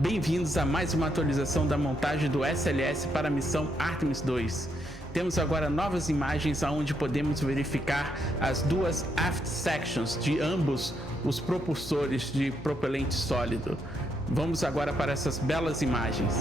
Bem-vindos a mais uma atualização da montagem do SLS para a missão Artemis II. Temos agora novas imagens onde podemos verificar as duas aft sections de ambos os propulsores de propelente sólido. Vamos agora para essas belas imagens.